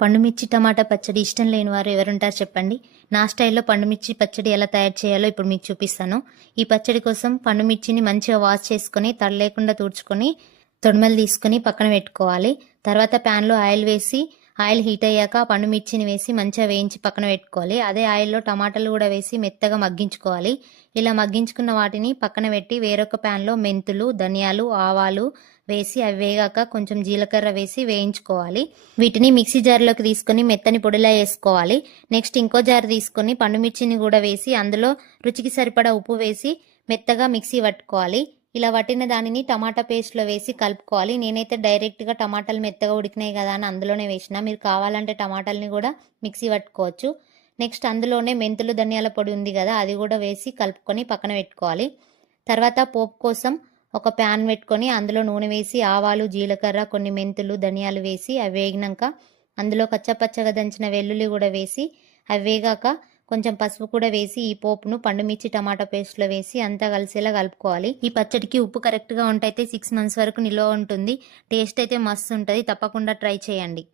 పండుమిర్చి టమాటా పచ్చడి ఇష్టం లేని వారు ఎవరుంటారు చెప్పండి. నా స్టైల్లో పండుమిర్చి పచ్చడి ఎలా తయారు చేయాలో ఇప్పుడు మీకు చూపిస్తాను. ఈ పచ్చడి కోసం పండుమిర్చిని మంచిగా వాష్ చేసుకొని తడి లేకుండా తుడుచుకొని తొడిమలు తీసుకొని పక్కన పెట్టుకోవాలి. తర్వాత ప్యాన్లో ఆయిల్ వేసి ఆయిల్ హీట్ అయ్యాక పండుమిర్చిని వేసి మంచిగా వేయించి పక్కన పెట్టుకోవాలి. అదే ఆయిల్లో టమాటాలు కూడా వేసి మెత్తగా మగ్గించుకోవాలి. ఇలా మగ్గించుకున్న వాటిని పక్కన పెట్టి వేరొక ప్యాన్లో మెంతులు, ధనియాలు, ఆవాలు వేసి అవి వేగాక కొంచెం జీలకర్ర వేసి వేయించుకోవాలి. వీటిని మిక్సీ జార్లోకి తీసుకొని మెత్తని పొడిలా వేసుకోవాలి. నెక్స్ట్ ఇంకో జార్ తీసుకొని పండుమిర్చిని కూడా వేసి అందులో రుచికి సరిపడా ఉప్పు వేసి మెత్తగా మిక్సీ పట్టుకోవాలి. ఇలా వట్టిన దానిని టమాటా పేస్ట్లో వేసి కలుపుకోవాలి. నేనైతే డైరెక్ట్గా టమాటాలు మెత్తగా ఉడికినాయి కదా అని అందులోనే వేసిన. మీరు కావాలంటే టమాటాలని కూడా మిక్సీ పట్టుకోవచ్చు. నెక్స్ట్ అందులోనే మెంతులు, ధనియాల పొడి ఉంది కదా, అది కూడా వేసి కలుపుకొని పక్కన పెట్టుకోవాలి. తర్వాత పోపు కోసం ఒక ప్యాన్ పెట్టుకొని అందులో నూనె వేసి ఆవాలు, జీలకర్ర, కొన్ని మెంతులు, ధనియాలు వేసి అవి వేగినాక అందులో కచ్చపచ్చగా దంచిన వెల్లుల్లి కూడా వేసి అవి వేగాక కొంచెం పసుపు కూడా వేసి ఈ పోపును పండుమిర్చి టమాటా పేస్ట్లో వేసి అంతా కలిసేలా కలుపుకోవాలి. ఈ పచ్చడికి ఉప్పు కరెక్ట్గా ఉంటే 6 months వరకు నిల్వ ఉంటుంది. టేస్ట్ అయితే మస్తు ఉంటుంది. తప్పకుండా ట్రై చేయండి.